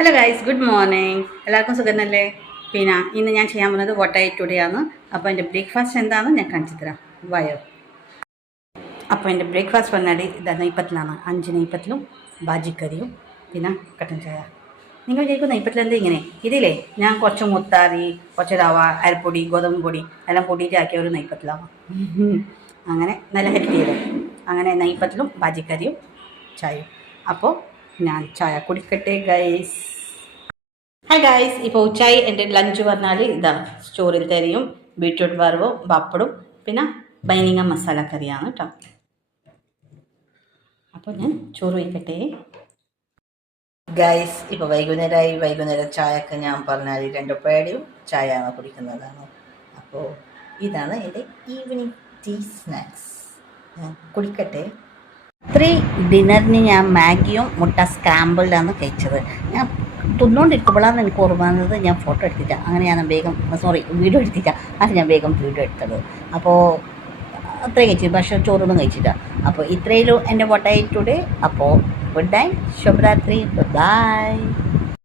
Hello guys, good morning. എല്ലാവർക്കും സുഖന്നല്ലേ? പിന്നെ ഇന്ന് ഞാൻ ചെയ്യാൻ പോകുന്നത് വാട്ട് ഐ ടുഡേ ആണ്. അപ്പോൾ എൻ്റെ ബ്രേക്ക്ഫാസ്റ്റ് എന്താണെന്ന് ഞാൻ കാണിച്ചു തരാം. വയോ. അപ്പോൾ എൻ്റെ ബ്രേക്ക്ഫാസ്റ്റ് പറഞ്ഞാൽ ഇതാ നെയ്പ്പത്തിലാണ്. 5 നെയ്പ്പത്തിലും ബാജിക്കറിയും പിന്നെ കട്ടൻ ചായ. നിങ്ങൾ വിചാരിക്കും നെയ്പ്പത്തിലെന്ത് ഇങ്ങനെ? ഇതില്ലേ ഞാൻ കുറച്ച് മുത്താറി, കുറച്ച് റവ, അരപ്പൊടി, ഗോതമ്പ് പൊടി എല്ലാം പൊടിയിട്ടാക്കിയ ഒരു നെയ്പ്പത്തിലാണ്. അങ്ങനെ നല്ല ഹെൽത്തിയല്ലേ. അങ്ങനെ നെയ്പ്പത്തിലും ബാജിക്കറിയും ചായയും. അപ്പോൾ ഞാൻ ചായ കുടിക്കട്ടെ ഗൈസ്. ഹായ് ഗൈസ്, ഇപ്പോൾ ഉച്ചായി എൻ്റെ ലഞ്ച് പറഞ്ഞാൽ ഇതാ ചോറിൽ തരിയും, ബീട്രൂട്ട് വറവും, പപ്പടും പിന്നെ ബൈനിങ്ങ മസാല കറിയാണ് കേട്ടോ. അപ്പോൾ ഞാൻ ചോറ് വയ്ക്കട്ടെ ഗൈസ്. ഇപ്പോൾ വൈകുന്നേരം ചായക്ക് ഞാൻ പറഞ്ഞാൽ 2 പേടിയും ചായയാണ് കുടിക്കുന്നതാണ്. അപ്പോൾ ഇതാണ് എൻ്റെ ഈവനിങ് ടീ സ്നാക്സ്. കുടിക്കട്ടെ. രാത്രി ഡിന്നറിന് ഞാൻ മാഗിയും മുട്ട സ്ക്രാമ്പിളിലാണ് കഴിച്ചത്. ഞാൻ തിന്നുകൊണ്ടിരിക്കുമ്പോഴാണ് എനിക്ക് ഓർമ്മ വന്നത്. ഞാൻ ഫോട്ടോ എടുത്തില്ല, അങ്ങനെ ഞാൻ വീഡിയോ എടുത്തില്ല. അത് ഞാൻ വേഗം വീഡിയോ എടുത്തത്. അപ്പോൾ അത്രയും കഴിച്ചു, പക്ഷേ ചോറൊന്നും കഴിച്ചില്ല. അപ്പോൾ ഇത്രയും എൻ്റെ വാട്ട് ഐ ടുഡേ. അപ്പോൾ ഗുഡ് നൈറ്റ്, ശുഭരാത്രി, ബൈ.